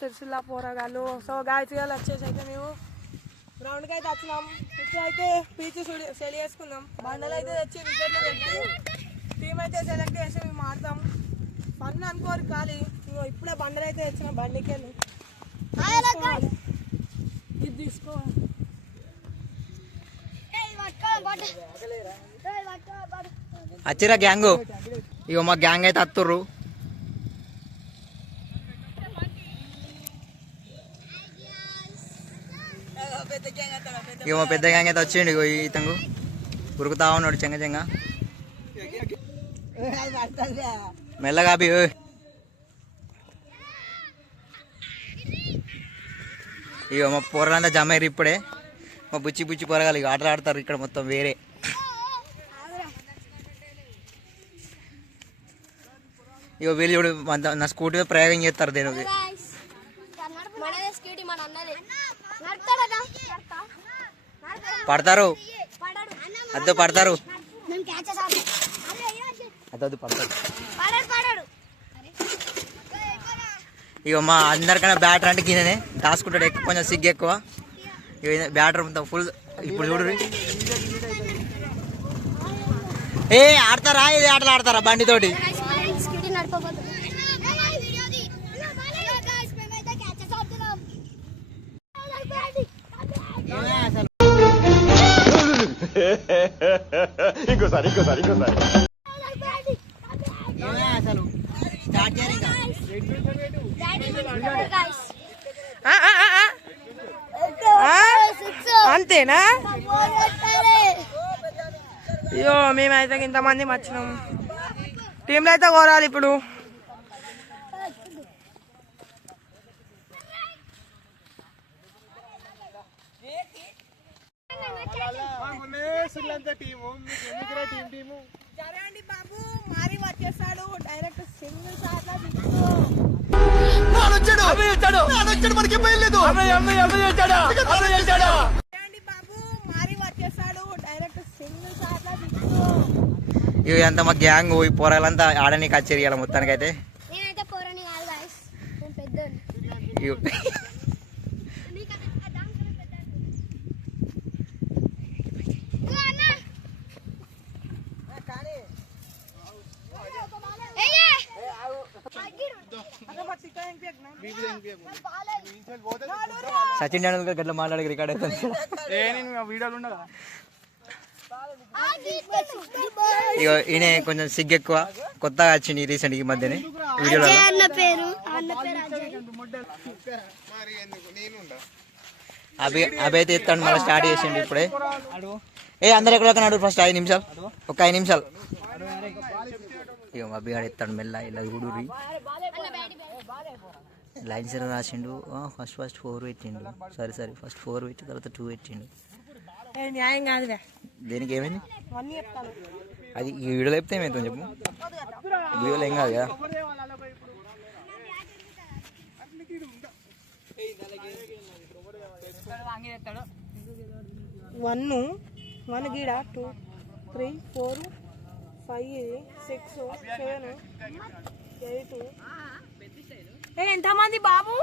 సిరిసిల్ల పోరగాళ్ళు. సో గాయత్రి గారు వచ్చేసి అయితే మేము గ్రౌండ్కి అయితే వచ్చినాం. ఇప్పుడైతే పీచ్ సెల్ చేసుకుందాం. బండలు అయితే తెచ్చి వికెట్లు పెట్టి టీం అయితే సెలెక్ట్ చేసి మేము ఆడతాం. పన్ను అనుకోరు ఖాళీ. ఇప్పుడే బండలు అయితే తెచ్చినాం. బండికి వెళ్ళి ఇది తీసుకోవాలి. వచ్చిరా గ్యాంగ్. ఇక మా గ్యాంగ్ అయితే వస్తుర్రు. ఇక మా పెద్ద గ్యాంగ్ అయితే వచ్చిండు. ఇగో ఇతంగు ఉరుకుతా ఉన్నాడు చెంగ చెంగ. మెల్లగా అభి. ఇక మా పోరలంతా జమ అయ్యారు ఇప్పుడే. మా బుచ్చి బుచ్చి పోరగాలి ఇక ఆటలు ఆడతారు ఇక్కడ మొత్తం వేరే. ఇక వీళ్ళు చూడు నా స్కూటీ మీద ప్రయోగం చేస్తారు. దేనికి పడతారు అద్దు పడతారు అద్దద్దు పడతారు. ఇక మా అందరికన్నా బ్యాటర్ అంటే గిన్నెనే దాచుకుంటాడు. ఎక్కువ కొంచెం సిగ్గు ఎక్కువ. ఇక బ్యాటర్ మొత్తం ఫుల్. ఇప్పుడు చూడు ఆడతారా ఇది ఆటలు ఆడతారా బండితోటి. ఇంకోసారి అసలు స్టార్ట్ చేయాలి. అంతేనా? అయ్యో మేమైతే ఇంతమంది వచ్చినాం. టీంలో అయితే కోరాలి ఇప్పుడు. బాబు మారి వచ్చేసాడు డైరెక్ట్ సింగిల్ షాట్ లో ఇవి అంతా మా గ్యాంగ్ ఈ పోరాలంతా ఆడని కచ్చేరి మొత్తానికి అయితే. సచిన్ టెండూల్కర్ గట్లా మాట్లాడి రికార్డ్ అవుతుంది. ఇక ఈయన కొంచెం సిగ్గు ఎక్కువ. కొత్తగా వచ్చింది రీసెంట్ ఈ మధ్యనే వీడియోలో. అవి అయితే ఎత్తాడు మళ్ళీ స్టార్ట్ చేసిండు ఇప్పుడే. అందరు ఎక్కడ నడు ఫస్ట్ 5 నిమిషాలు. ఒక 5 నిమిషాలు. ఇక అభిగాడు ఎత్తాడు మెల్ల ఇలా గుడూరి లైన్స్ రాసిండు. ఫస్ట్ 4 పెట్టిండు. సరే ఫస్ట్ 4 పెట్టి తర్వాత 2 పెట్టిండు. న్యాయం కాదు. దేనికి ఏమైంది అది ఈ వీడియోలో చెప్తే ఏమవుతుంది చెప్పు. వీడియోలో ఏం కాదు కదా. వన్ గీడ 2 3 4 5 6 7 8. ఎంతమంది బాబు?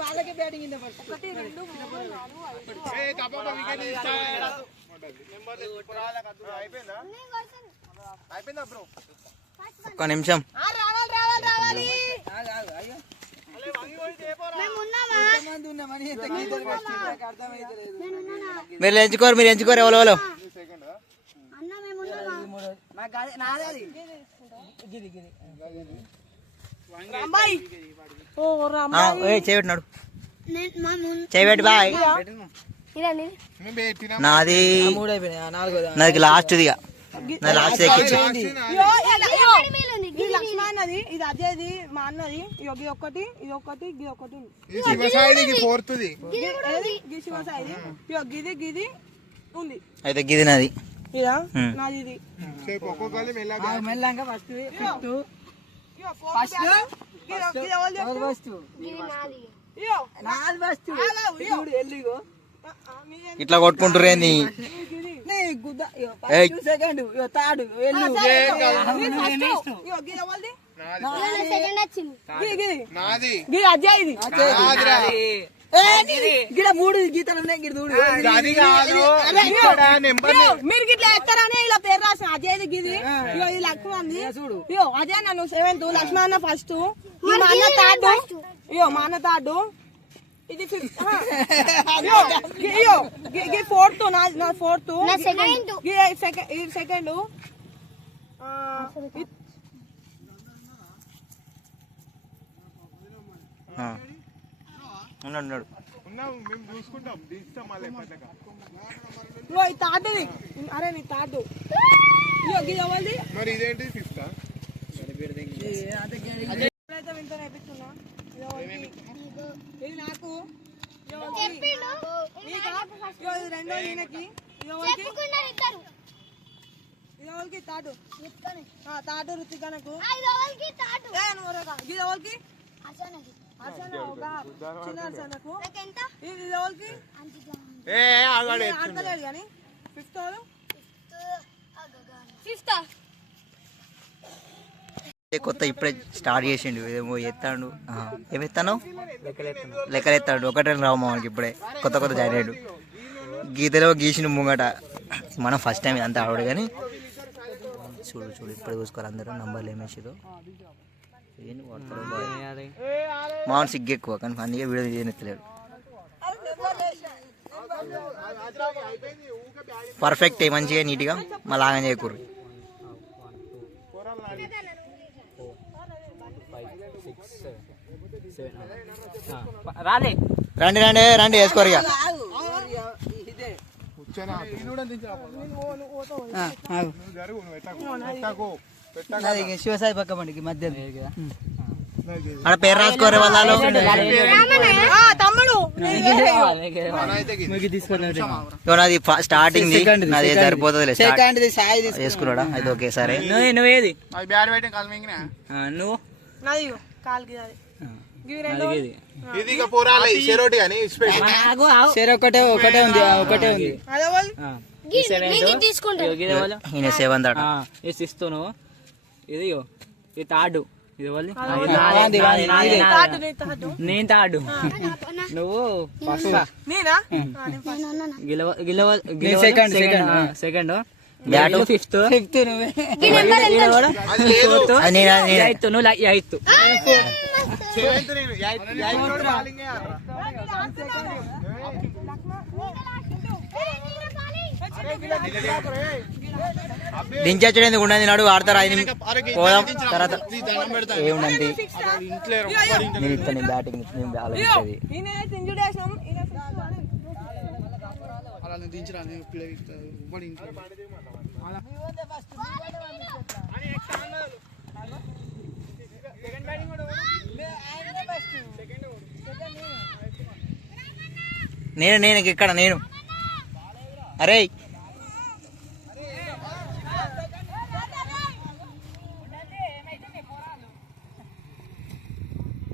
వాళ్ళకి బ్యాటింగ్ 1 2 3 4 ఒక్క నిమిషం. మీరు ఎంచుకోరు ఎవరో. చేయబెట్టినాడు చేయబెట్టి బాయ్. నాది లాస్ట్ దిగా లాస్ట్ లక్ష్మణది ఇది అజయ్ది మా అన్నది. ఇది ఒకటి ఇది ఒకటి ఇది ఒకటి గిది గిది ఉంది. అయితే గిది నాది నాది ఇది మెల్లంగా ఇట్లా కొట్టుకుంటారు ఏంది. గి అజయ్ ఇది గిడ 3 గీతలు ఉన్నాయి గిడ చూడు మీరు గిట్లా ఎత్తారని ఇలా పేరు రాసిన అజయ్ గిది ఇగో ఈ లక్ష్మణ్ చూడు ఇగో అజయ్ నన్ను 7th లక్ష్మణ్ అన్న ఫస్ట్ మా అన్న థర్డ్ ఇగో మా అన్న థర్డ్ ఇది 5th ఇగో గి 4th నా 4th గి సెకండ్ ఉన్నాడు తాడుది అరే నీ తాడు ఎవరిది మరి ఇదేంటి ఫిఫ్త్ వింటూ నేర్పిస్తున్నా ఇది నాకు రెండో ఈయనకి ఎవరికి తాడు తాడు రుచికనకు ఇది ఎవరికి ఆడతలేడు కానీ 5th కొత్త ఇప్పుడే స్టార్ట్ చేసిండు ఏమో ఎత్తాడు ఏమెత్తాను లెక్కలు ఎత్తాడు ఒకటే రావు మనకి ఇప్పుడే కొత్త జాయిన్ అయ్యాడు గీతలో గీసిన ముంగట మనం ఫస్ట్ టైం ఇదంతా ఆవిడ కానీ చూడు చూడు ఇప్పుడు చూసుకోరు అందరూ నంబర్లు ఏమేసారు ఏం వాడతారు మామూలు సిగ్గు ఎక్కువ కానీ అందుకే వీడియో చేయనెత్తలేడు పర్ఫెక్ట్ మంచిగా నీట్గా మళ్ళీ ఆగం చేయకూడదు రండి రండి రండి వేసుకోరు ఇక శివసాయి పక్క పండికి మధ్య అక్కడ పేరు రాసుకోరే వాళ్ళు నాది స్టార్టింగ్ నాది సరిపోతుంది వేసుకున్నాడా అయితే ఓకే సరే నువ్వేది నువ్వు ఒకటే ఒకటే ఉంది ఒకటే ఉంది ఈయన 7th ఇస్తాను ఇది ఇది తాడు ఇది నేను తాడు నువ్వు సెకండ్ ఫిఫ్త్ నువ్వు 8th దించచ్చుడు ఉండదు నాడు ఆడతారు పోదాం తర్వాత ఏముంది నేను ఇస్తాను బ్యాటింగ్ ఆలోచిస్తుంది నేను ఇక్కడ నేను అరే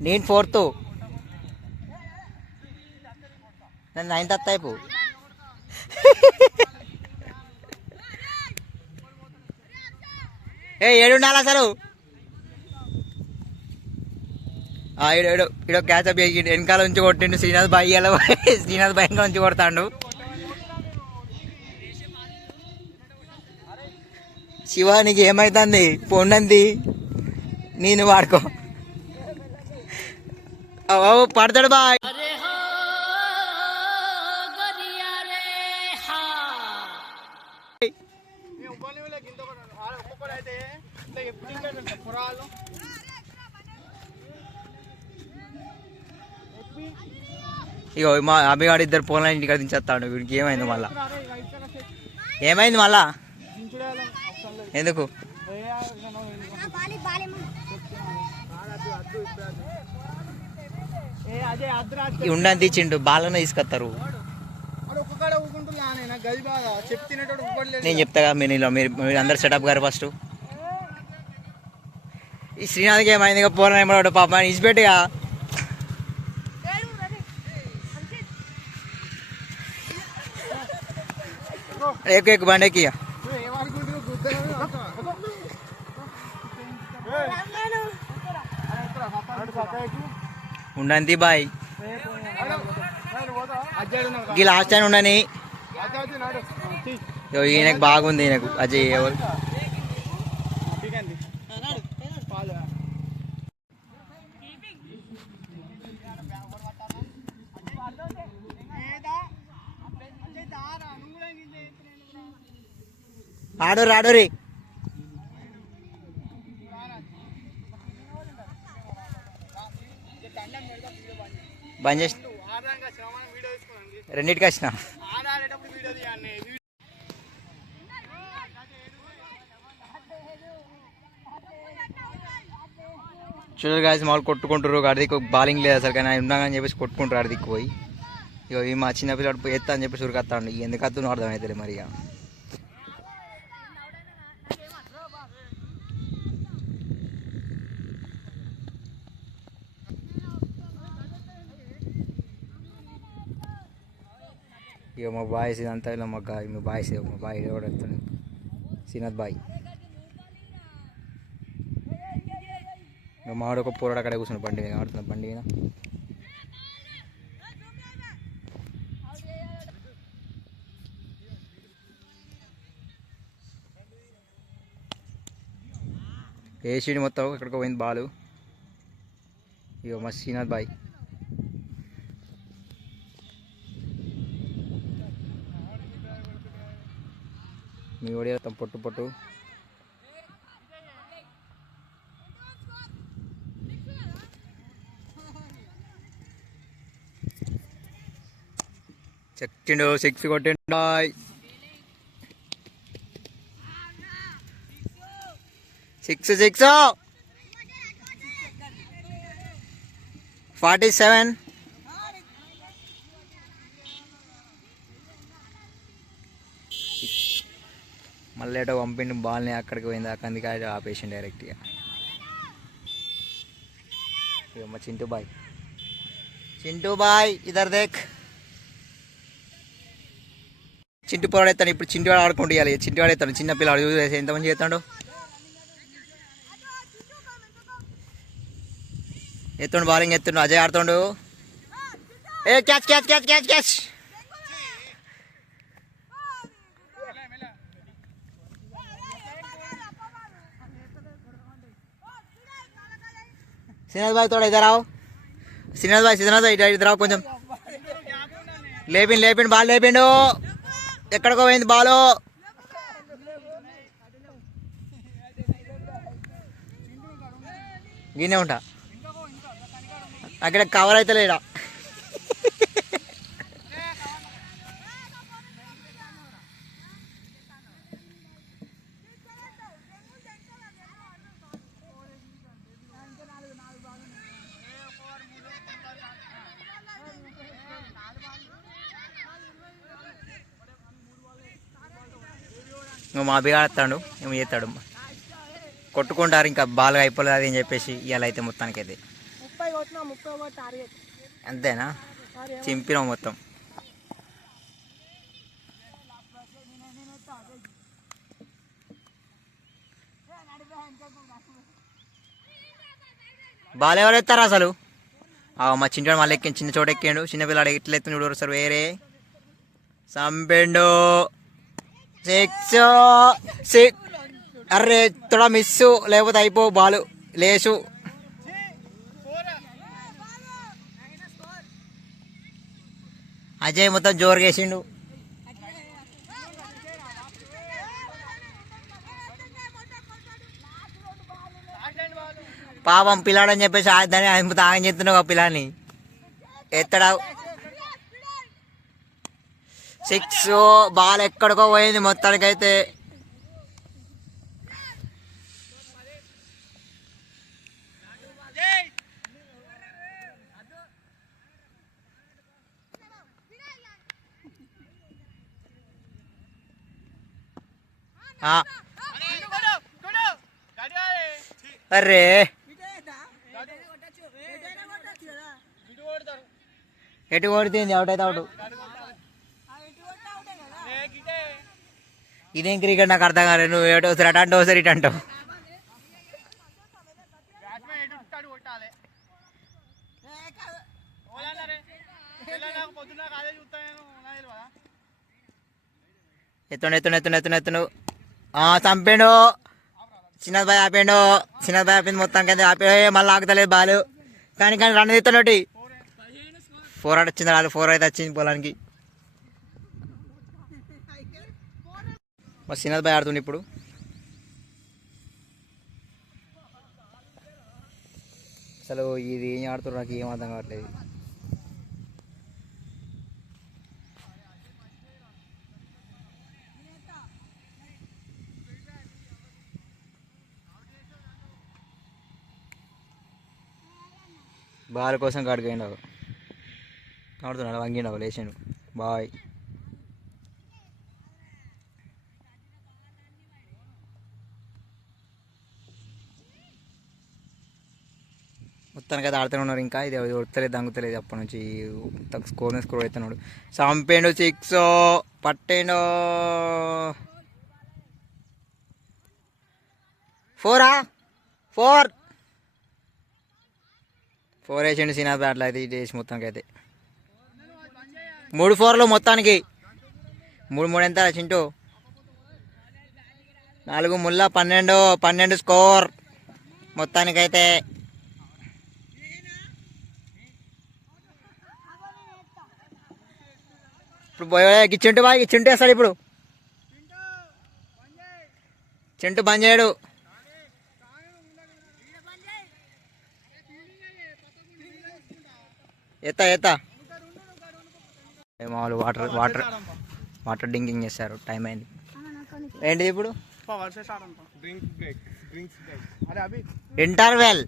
నేను 4th నేను 9th అత్తాయిపు ఏడు ఉండాలి అసలు ఇడో క్యాచ్ అప్ వెనకాల నుంచి కొట్టిండు శ్రీనాథ్ బాయ్ శ్రీనాథ్ బాయ్ వెనకాల నుంచి కొడతాడు శివానికి ఏమైతుంది పొండంది నేను వాడుకో పడతాడు బాయ్ ఇగో మా అభిగాడు ఇద్దరు పోలని ఇంటికి దించేస్తాడు వీడికి ఏమైంది మళ్ళా ఏమైంది మళ్ళా ఎందుకు ఉండని తెచ్చిండు బాలను తీసుకొస్తారు నేను చెప్తాగా మీరు అందరు సెటప్ గారు ఫస్ట్ ఈ శ్రీనాథ్కి ఏమైంది పోలని ఏమన్నాడు పాప ఇచ్చిపెట్టుగా ఎక్కువ బండెక్కి ఉండంతి బాయ్ ఈ లాస్ట్ టైం ఉండని ఈయనకు బాగుంది ఈయనకు అజయ్ ఎవరు ఆడోరి ఆడోరి బంద్ చేసి రెండింటికి వచ్చిన చూడరు కాసి మామూలు కొట్టుకుంటారు హార్దిక్ బౌలింగ్ లేదు అసలు కానీ ఆయన ఉన్నాగని చెప్పేసి కొట్టుకుంటారు హార్దిక్ పోయి ఇక ఈ మా చిన్న పిల్లడు పోయి ఎత్తా అని చెప్పేసి ఉరికొస్తాడు ఎందుకు వస్తుందో అర్థం అవుతుంది మరి ఇక ఇక మా బాయ్స్ ఇదంతా ఇలా మా బాయ్స్ మా బాయ్ ఎవడు వెళ్తాడు శ్రీనాథ్ బాయ్ ఇక మావాడు ఒక పోరాడు అక్కడే కూర్చుని బండి మీద ఆడుతున్న బండి మీద ఏసీడి మొత్తం ఇక్కడికి పోయింది బాలు ఇక మా శ్రీనాథ్ బాయ్ మీ ఒడియా పొట్టు పొట్టు చెక్కిండు 6 కొట్టిండు 6 47 మళ్ళీ ఏటో పంపిండు బాల్ని అక్కడికి పోయింది అక్కడికి ఆపేసిండు డైరెక్ట్గా ఇక మా చింటూ బాయ్ ఇద్దరు దేక్ చింటు పొలాడు ఎత్తాడు ఇప్పుడు చింటివాడు ఆడుకుంటూ ఇవ్వాలి చింటివాడు ఎత్తాడు చిన్న పిల్లాడు చూసి ఎంతమంది చేస్తాడు ఎత్తుండు బౌలింగ్ ఎత్తుండు అజయ్ ఆడుతుండు ఏ catch catch catch catch catch Srinath బాయ్ తోడ ఇద్దరు రావు శ్రీనాథ్ బాయ్ ఇద్దరు రావు కొంచెం లేపిండు బాల్ లేపిండు ఎక్కడికో పోయింది బాలు గిన్నె ఉంటా అక్కడ కవర్ అయితే లేడా ఇంకా మా అభిగా ఆడతాడు ఏమో చేస్తాడు కొట్టుకుంటారు ఇంకా బాగా అయిపోలేదు అది అని చెప్పేసి ఇవాళ అయితే మొత్తానికైతే అంతేనా చింపినాం మొత్తం బాల్ ఎవరు ఎత్తారు అసలు మా చింటాడు మళ్ళీ ఎక్కి చిన్న చోట ఎక్కాడు చిన్న పిల్లాడు ఇట్లా ఎత్తుని చూడరు సార్ వేరే సంపెండు 6 అర్రే తోడా మిస్ లేకపోతే అయిపో బాలు లేసు అజయ్ మొత్తం జోరుగా వేసిండు పాపం పిల్లాడని చెప్పేసి దాన్ని ఆయన తాగని చెప్తున్నావు ఆ పిల్లాన్ని ఎత్తడా 6 బాల్ ఎక్కడికో పోయింది మొత్తానికైతే అరే ఎటు కొడుతుంది అవుట్ అయితే అవుట్ ఇదేం క్రికెట్ నాకు అర్థం కాలేదు నువ్వు ఏటో ఒకసారి అటు అంటే ఒకసారి ఇటు అంటావు ఎత్తుండు చంపిండు. చిన్నది బాయ్ ఆపిండు. చిన్నది బాయ్ ఆపింది మొత్తానికి అయితే ఆపి మళ్ళీ ఆగుతలేదు బాలు. కానీ రన్ తీస్తున్నట్టు 4 అవుట్ వచ్చింది. వాళ్ళు 4 అయితే వచ్చింది పొలానికి. మా చిన్నది బాయ్ ఆడుతుండే ఇప్పుడు. అసలు ఇది ఏం ఆడుతున్నారు నాకు ఏం అర్థం కావట్లేదు. బాల్ కోసం కడిపోయిండవు ఆడుతున్నాడు. వంగిండవు లేచాను బాయ్. మొత్తానికి అయితే ఆడుతూనే ఉన్నారు. ఇంకా ఇది ఉడతలేదు దంగుతలేదు అప్పటి నుంచి. స్కోర్ అవుతున్నాడు. చంపేండు 6 పట్టేండు 4 వేసిండు సినా బ్యాట్లు అయితే ఇది వేసి మొత్తానికి అయితే 3 4 మొత్తానికి 3 ఎంత చింటూ 4 ముళ్ళ 12 స్కోర్ మొత్తానికైతే. ఇప్పుడు చింటూ బాయ్ చింటూ వేస్తాడు. ఇప్పుడు చింటూ బంద్ చేయడు. ఎత్తా మామూలు వాటర్ డ్రింకింగ్ చేస్తారు. టైం అయింది. ఏంటిది ఇప్పుడు ఇంటర్వెల్.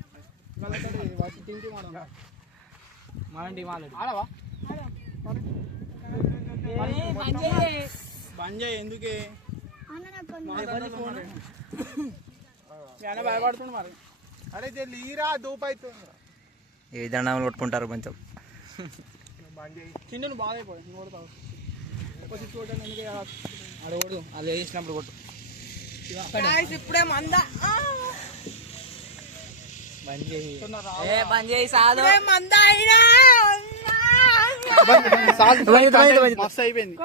ఎందుకే భయపడుతుంది మరి. అరే లీరా దూపైతుంది. ఏ దండాలు కొట్టుకుంటారు కొంచెం. చిండు బాగా అయిపోయింది. అది వేసినప్పుడు కొట్టు. ఇప్పుడే మంద బంద్ చేయి సాదు. మంద అయినా మస్తు అయిపోయింది.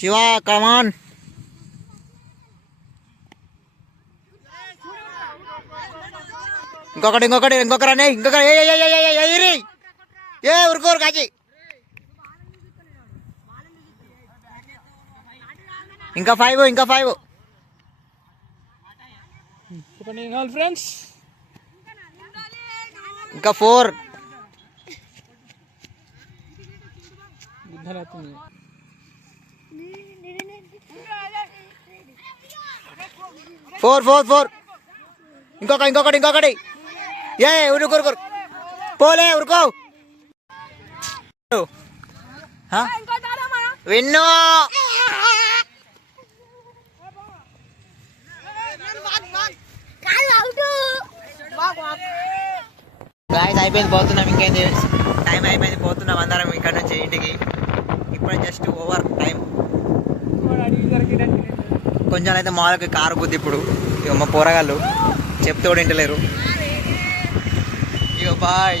శివ కమాన్. ఇంకొకటి రన్ ఏ ఉరుకోరు కాచి. ఇంకా 5 ఫ్రెండ్స్ ఇంకా 4 ఇంకొకటి ఏ ఉరుకోరు పోలే ఉరుకో విన్ను. గాయస్ అయిపోయింది పోతున్నాం. ఇంకేంది టైం అయిపోయింది పోతున్నాం అందరం ఇక్కడ నుంచి ఇంటికి. ఇప్పుడు జస్ట్ ఓవర్ టైం. కొంచెం అయితే మామూలుగా కారు బుద్ధి. ఇప్పుడు ఇక మా పోరగాళ్ళు చెప్తే కూడా వింటలేరు. ఇక బాయ్.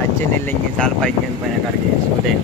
వచ్చే నెల ఇంక చాలా పైకి పైన కాడికి ఉదయం